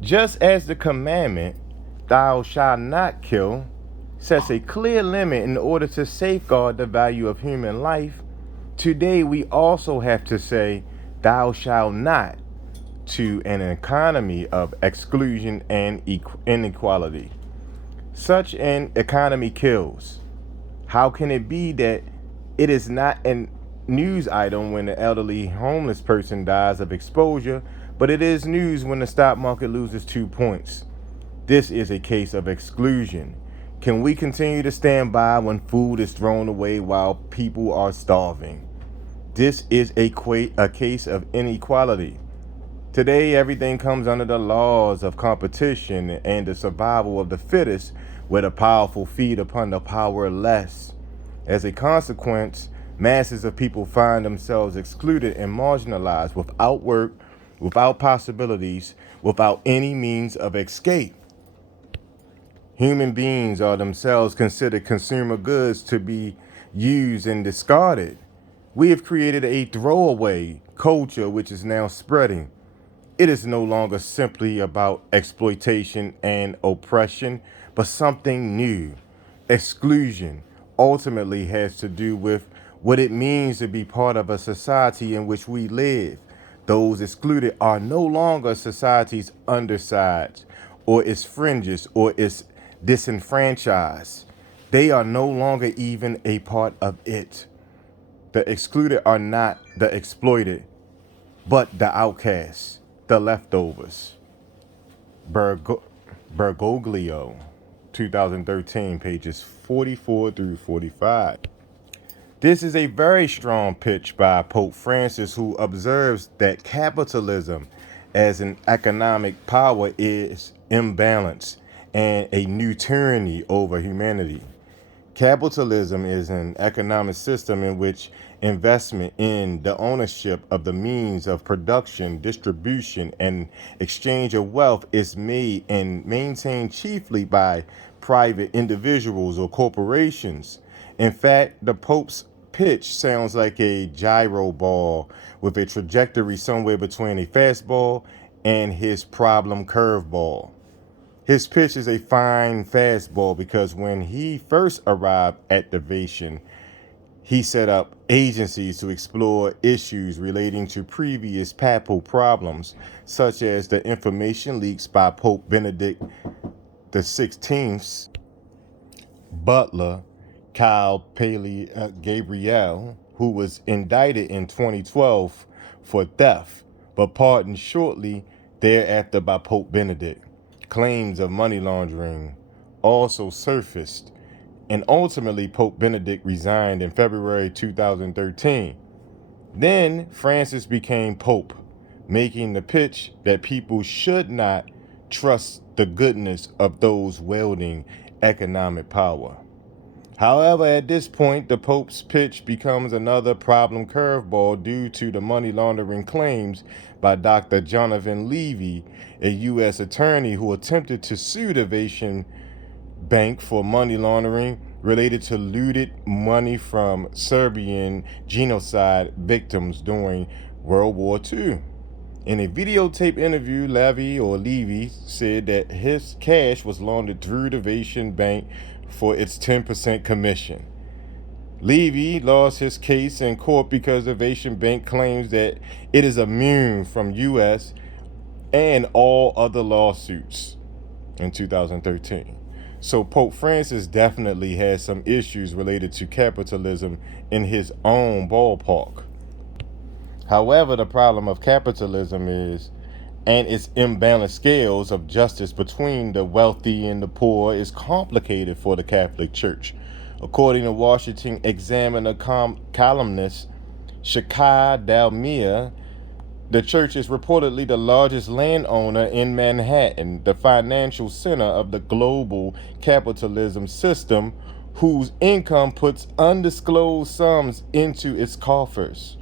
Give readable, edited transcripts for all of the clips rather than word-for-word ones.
Just as the commandment, thou shalt not kill, sets a clear limit in order to safeguard the value of human life, today we also have to say, thou shalt not, to an economy of exclusion and inequality. Such an economy kills. How can it be that it is not a news item when the elderly homeless person dies of exposure, but it is news when the stock market loses 2 points? This is a case of exclusion. Can we continue to stand by when food is thrown away while people are starving? This is a case of inequality. Today, everything comes under the laws of competition and the survival of the fittest, where the powerful feed upon the powerless. As a consequence, masses of people find themselves excluded and marginalized without work, without possibilities, without any means of escape. Human beings are themselves considered consumer goods to be used and discarded. We have created a throwaway culture which is now spreading. It is no longer simply about exploitation and oppression, but something new. Exclusion ultimately has to do with what it means to be part of a society in which we live. Those excluded are no longer society's undersides or its fringes or its disenfranchised. They are no longer even a part of it. The excluded are not the exploited, but the outcasts, the leftovers. Bergoglio, 2013, pages 44 through 45. This is a very strong pitch by Pope Francis, who observes that capitalism as an economic power is imbalanced and a new tyranny over humanity. Capitalism is an economic system in which investment in the ownership of the means of production, distribution, and exchange of wealth is made and maintained chiefly by private individuals or corporations. In fact, the Pope's pitch sounds like a gyro ball with a trajectory somewhere between a fastball and his problem curveball. His pitch is a fine fastball because when he first arrived at the Vatican, he set up agencies to explore issues relating to previous papal problems, such as the information leaks by Pope Benedict XVI, butler Kyle Paley Gabriel, who was indicted in 2012 for theft, but pardoned shortly thereafter by Pope Benedict. Claims of money laundering also surfaced, and ultimately Pope Benedict resigned in February 2013. Then Francis became Pope, making the pitch that people should not trust the goodness of those wielding economic power. However, at this point, the Pope's pitch becomes another problem curveball due to the money laundering claims by Dr. Jonathan Levy, a U.S. attorney who attempted to sue the Vatican Bank for money laundering related to looted money from Serbian genocide victims during World War II. In a videotape interview, Levy said that his cash was laundered through the Vatican Bank for its 10% commission. Levy lost his case in court because the Vatican Bank claims that it is immune from U.S. and all other lawsuits in 2013. So Pope Francis definitely has some issues related to capitalism in his own ballpark. However, the problem of capitalism and its imbalanced scales of justice between the wealthy and the poor is complicated for the Catholic Church. According to Washington Examiner columnist Shakar Dalmia, the church is reportedly the largest landowner in Manhattan, the financial center of the global capitalism system, whose income puts undisclosed sums into its coffers.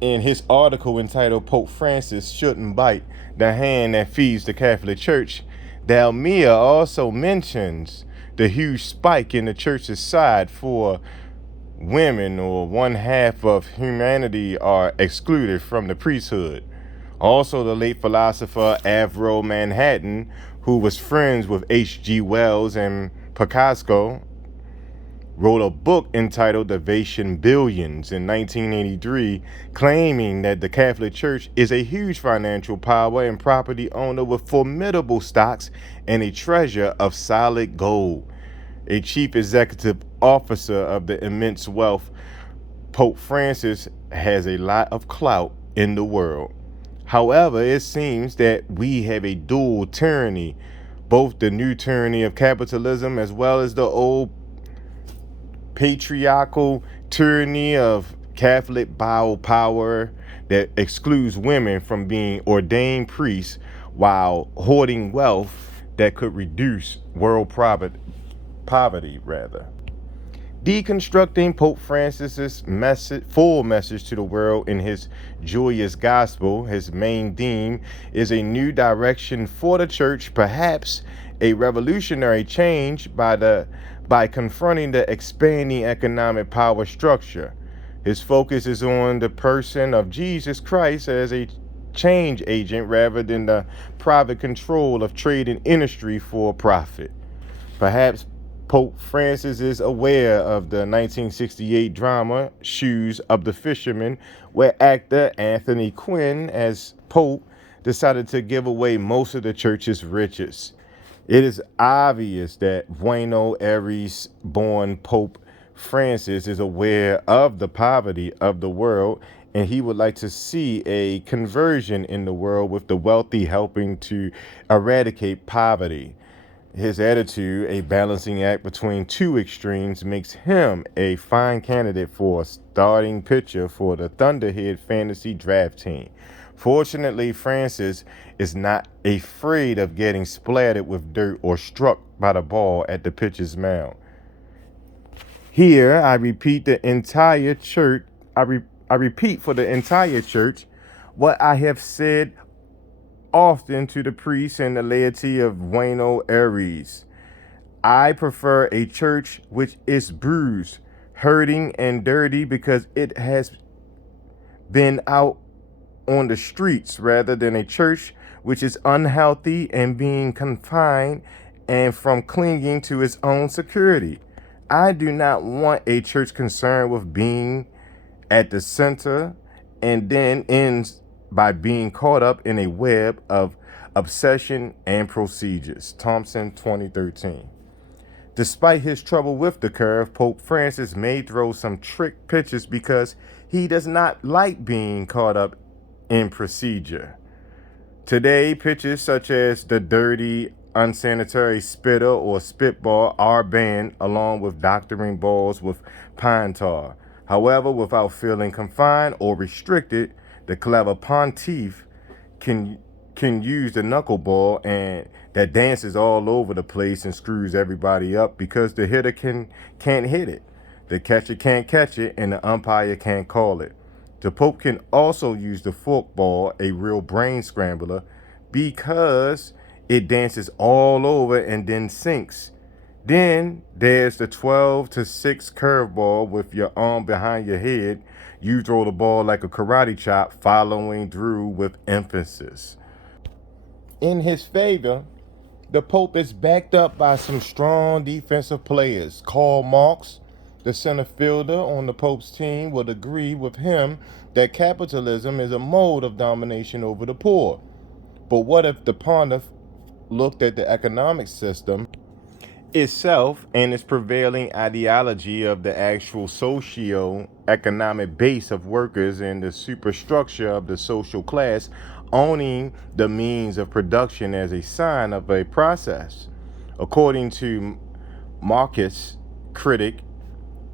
In his article entitled Pope Francis Shouldn't Bite the Hand That Feeds the Catholic Church, Dalmia also mentions the huge spike in the church's side for women or one half of humanity are excluded from the priesthood. Also, the late philosopher Avro Manhattan, who was friends with H.G. Wells and Picasso, wrote a book entitled The Vatian Billions in 1983, claiming that the Catholic Church is a huge financial power and property owner with formidable stocks and a treasure of solid gold. A chief executive officer of the immense wealth, Pope Francis has a lot of clout in the world. However, it seems that we have a dual tyranny, both the new tyranny of capitalism as well as the old patriarchal tyranny of Catholic biopower that excludes women from being ordained priests while hoarding wealth that could reduce world poverty rather. Deconstructing Pope Francis's full message to the world in his joyous gospel, his main theme is a new direction for the church, perhaps a revolutionary change by confronting the expanding economic power structure. His focus is on the person of Jesus Christ as a change agent rather than the private control of trade and industry for profit. Perhaps Pope Francis is aware of the 1968 drama Shoes of the Fisherman, where actor Anthony Quinn, as Pope, decided to give away most of the church's riches. It is obvious that Buenos Aires born Pope Francis is aware of the poverty of the world, and he would like to see a conversion in the world with the wealthy helping to eradicate poverty. His attitude, a balancing act between two extremes, makes him a fine candidate for a starting pitcher for the Thunderhead Fantasy Draft Team. Fortunately, Francis is not afraid of getting splattered with dirt or struck by the ball at the pitcher's mound. Here, I repeat I repeat for the entire church what I have said often to the priests and the laity of Buenos Aires. I prefer a church which is bruised, hurting, and dirty because it has been out on the streets rather than a church which is unhealthy and being confined and from clinging to its own security. I do not want a church concerned with being at the center and then ends by being caught up in a web of obsession and procedures. Thompson, 2013. Despite his trouble with the curve, Pope Francis may throw some trick pitches because he does not like being caught up in procedure. Today, pitches such as the dirty, unsanitary spitter or spitball are banned, along with doctoring balls with pine tar. However, without feeling confined or restricted, the clever pontiff can use the knuckleball and that dances all over the place and screws everybody up because the hitter can't hit it, the catcher can't catch it, and the umpire can't call it. The Pope can also use the forkball, a real brain scrambler, because it dances all over and then sinks. Then there's the 12-6 curveball with your arm behind your head. You throw the ball like a karate chop, following through with emphasis. In his favor, the Pope is backed up by some strong defensive players. Karl Marx, the center fielder on the Pope's team, would agree with him that capitalism is a mode of domination over the poor. But what if the pontiff looked at the economic system itself and its prevailing ideology of the actual socio-economic base of workers and the superstructure of the social class owning the means of production as a sign of a process? According to Marxist critic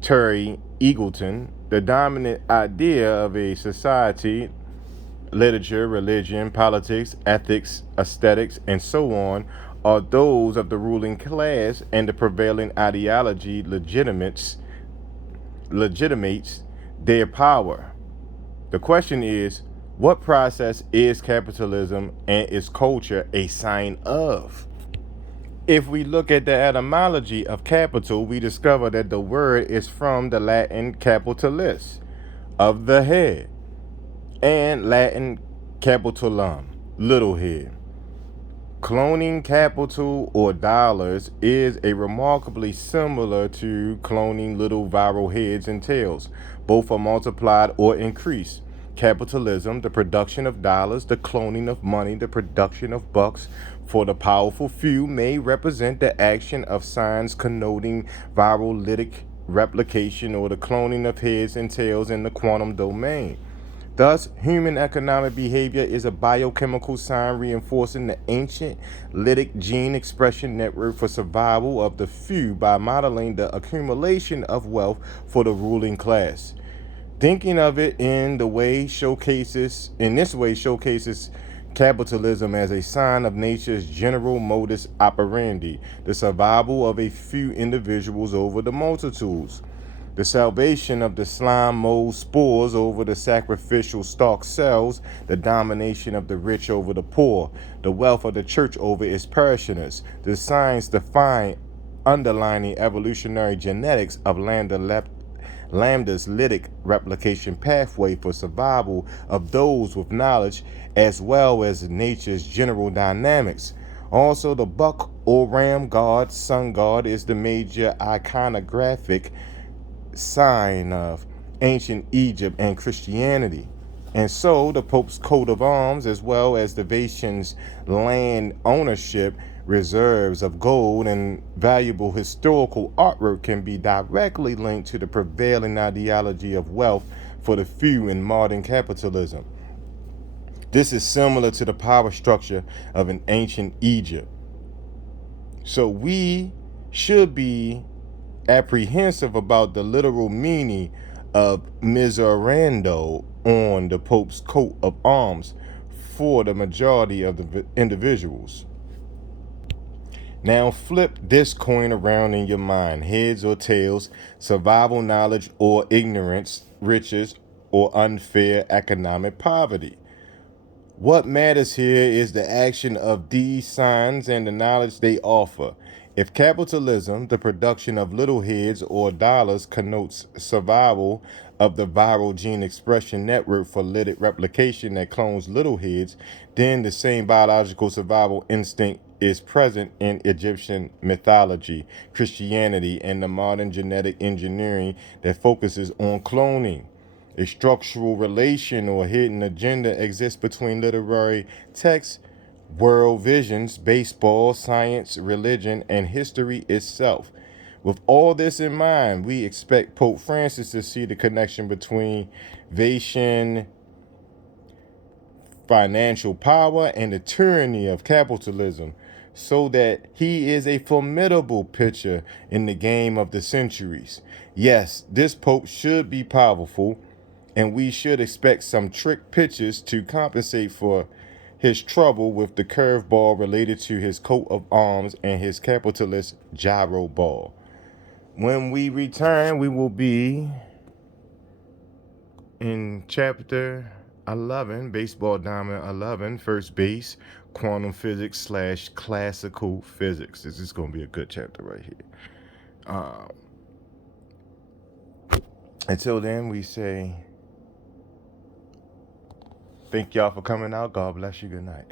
Terry Eagleton, the dominant idea of a society, literature, religion, politics, ethics, aesthetics, and so on, are those of the ruling class, and the prevailing ideology legitimates their power. The question is, what process is capitalism and its culture a sign of? If we look at the etymology of capital, we discover that the word is from the Latin capitalis, of the head, and Latin capitulum, little head. Cloning capital or dollars is a remarkably similar to cloning little viral heads and tails. Both are multiplied or increased. Capitalism, the production of dollars, the cloning of money, the production of bucks for the powerful few, may represent the action of signs connoting viral replication or the cloning of heads and tails in the quantum domain. Thus, human economic behavior is a biochemical sign reinforcing the ancient lytic gene expression network for survival of the few by modeling the accumulation of wealth for the ruling class. Thinking of it in this way showcases capitalism as a sign of nature's general modus operandi, the survival of a few individuals over the multitudes. The salvation of the slime mold spores over the sacrificial stalk cells, the domination of the rich over the poor, the wealth of the church over its parishioners, the signs define underlining evolutionary genetics of lambda's lytic replication pathway for survival of those with knowledge as well as nature's general dynamics. Also, the buck or ram god, sun god, is the major iconographic sign of ancient Egypt and Christianity. And so the Pope's coat of arms, as well as the Vatican's land ownership, reserves of gold, and valuable historical artwork can be directly linked to the prevailing ideology of wealth for the few in modern capitalism. This is similar to the power structure of an ancient Egypt. So we should be apprehensive about the literal meaning of miserando on the Pope's coat of arms for the majority of the individuals. Now flip this coin around in your mind, heads or tails, survival knowledge or ignorance, riches or unfair economic poverty. What matters here is the action of these signs and the knowledge they offer. If capitalism, the production of little heads or dollars, connotes survival of the viral gene expression network for lytic replication that clones little heads, then the same biological survival instinct is present in Egyptian mythology, Christianity, and the modern genetic engineering that focuses on cloning. A structural relation or hidden agenda exists between literary texts, world visions, baseball, science, religion, and history itself. With all this in mind, we expect Pope Francis to see the connection between Vatican financial power and the tyranny of capitalism, so that he is a formidable pitcher in the game of the centuries. Yes, this Pope should be powerful, and we should expect some trick pitches to compensate for his trouble with the curveball related to his coat of arms and his capitalist gyro ball. When we return, we will be in chapter 11, baseball diamond 11, first base, quantum physics / classical physics. This is going to be a good chapter right here. Until then, we say thank y'all for coming out. God bless you. Good night.